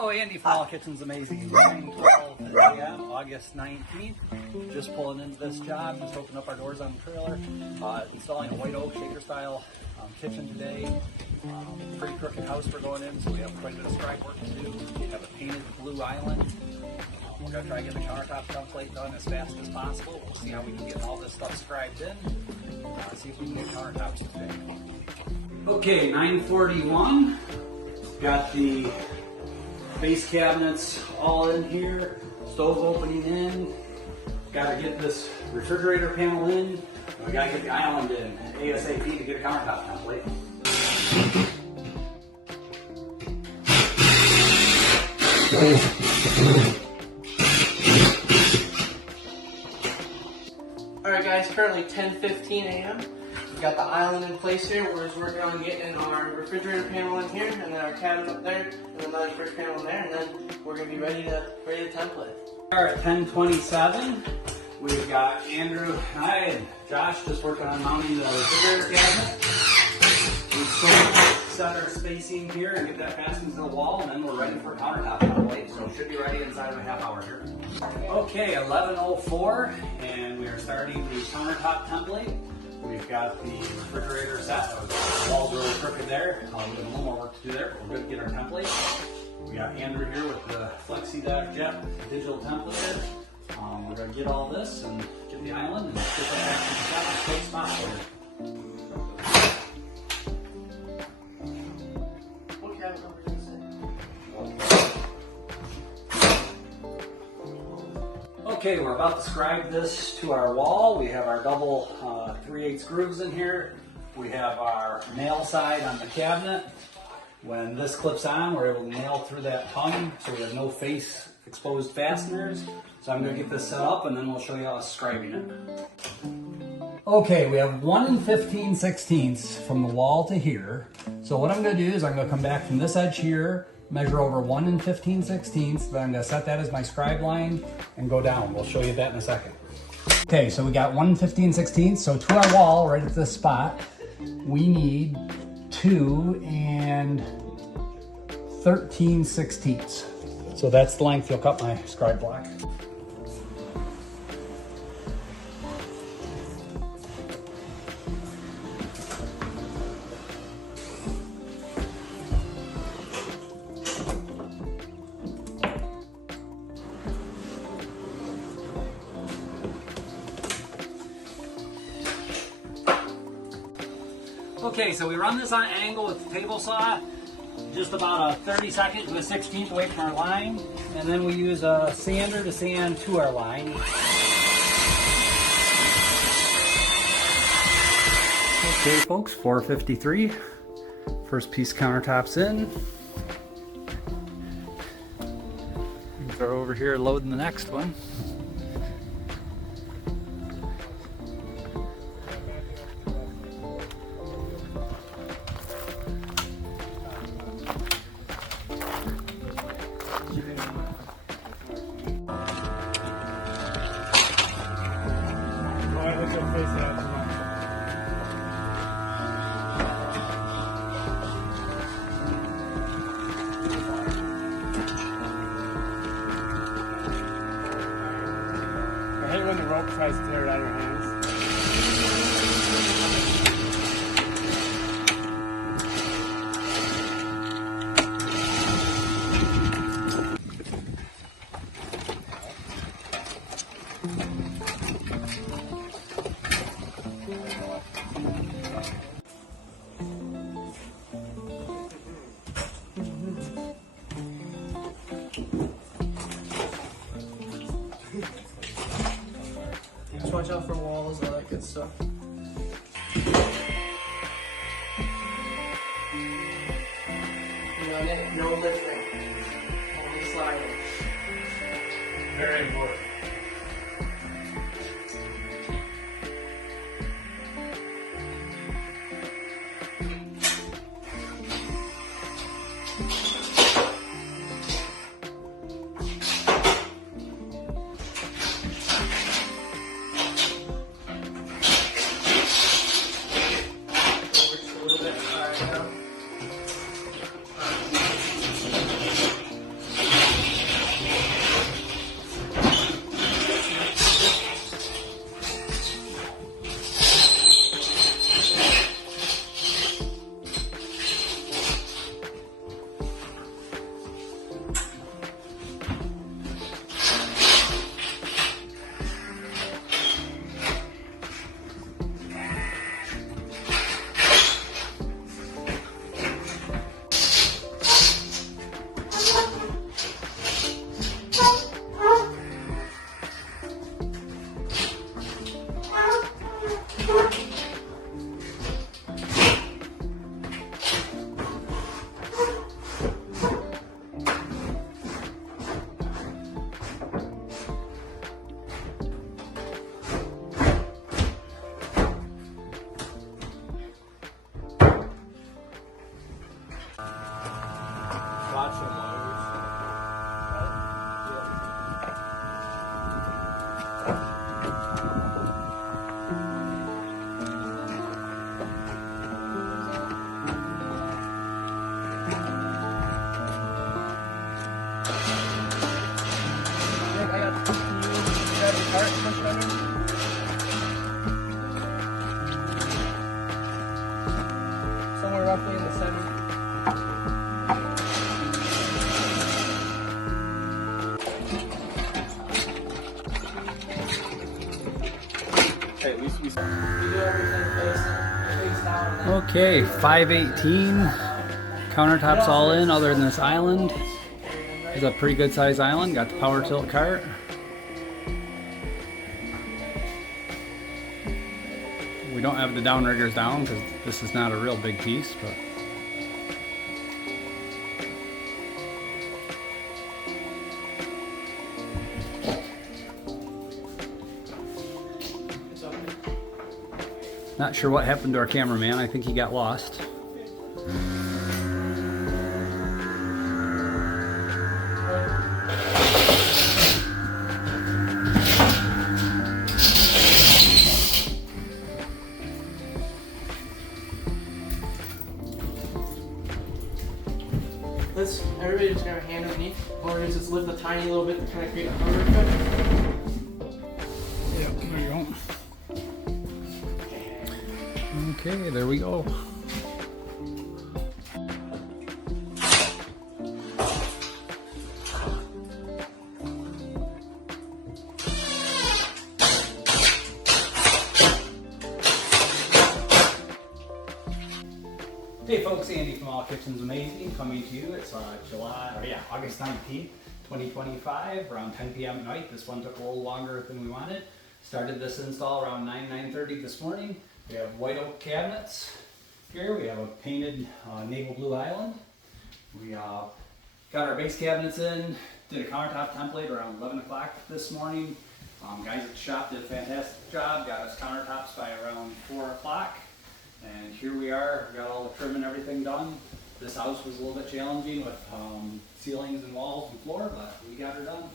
Hello, Andy from All Kitchens Amazing. 9:12 a.m. August 19th. Just pulling into this job. Just opened up our doors on the trailer. Installing a white oak shaker style kitchen today. Pretty crooked house we're going in, so we have quite a bit of scribe work to do. We have a painted blue island. We're going to try to get the countertop template done as fast as possible. We'll see how we can get all this stuff scribed in. See if we can get countertops today. Okay, 9:41. Got the base cabinets all in here. Stove opening in. Got to get this refrigerator panel in. We got to get the island in ASAP to get a countertop template. Alright guys, currently 10:15 a.m. We've got the island in place here. We're just working on getting our refrigerator panel in here, and then our cabinet up there, and then another fridge panel in there, and then we're going to be ready to template. We are at 10:27. We've got Andrew, I, and Josh just working on mounting the refrigerator cabinet. We've still set our spacing here and get that fastened to the wall, and then we're ready for countertop template. So it should be ready inside of a half hour here. Okay, 11:04, and we are starting the countertop template. We've got the refrigerator set. The wall's really crooked there. We have a little more work to do there, but we're good to get our template. We got Andrew here with the FlexiDoc digital template. We're going to get all this and get the island and get that back to the shop as quick as possible. What cabinet number is it? Okay, we're about to scribe this to our wall. We have our double 3/8 grooves in here. We have our nail side on the cabinet. When this clips on, we're able to nail through that tongue, so we have no face exposed fasteners. So I'm going to get this set up, and then we'll show you how scribing it. Okay, we have 1 15/16 from the wall to here. So what I'm going to do is I'm going to come back from this edge here, measure over 1 15/16, then I'm going to set that as my scribe line and go down. We'll show you that in a second. Okay, so we got 1 15/16. So to our wall, right at this spot, we need 2 13/16. So that's the length you'll cut my scribe block. Okay, so we run this on an angle with the table saw, just about a 32nd to a 16th away from our line, and then we use a sander to sand to our line. Okay folks, 4:53, first piece countertops in. They're over here loading the next one. I hate when the rope tries to tear it out of your hands. Just watch out for walls, all that good stuff. No lifting, only sliding. Very important. Okay, 518. Countertops all in other than this island. It's a pretty good size island. Got the power tilt cart. We don't have the downriggers down because this is not a real big piece, but not sure what happened to our cameraman. I think he got lost. Everybody just grab a hand underneath. All we're going to do is lift a tiny little bit to kind of create a hover effect. Yep, there you go. Okay, there we go. Hey folks, Andy from All Kitchens Amazing coming to you. It's August 19th, 2025, around 10 p.m. at night. This one took a little longer than we wanted. Started this install around 9:30 this morning. We have white oak cabinets here. We have a painted naval blue island. We got our base cabinets in, did a countertop template around 11 o'clock this morning. Guys at the shop did a fantastic job, got us countertops by around 4 o'clock. And here we are, we got all the trim and everything done. This house was a little bit challenging with ceilings and walls and floor, but we got her done.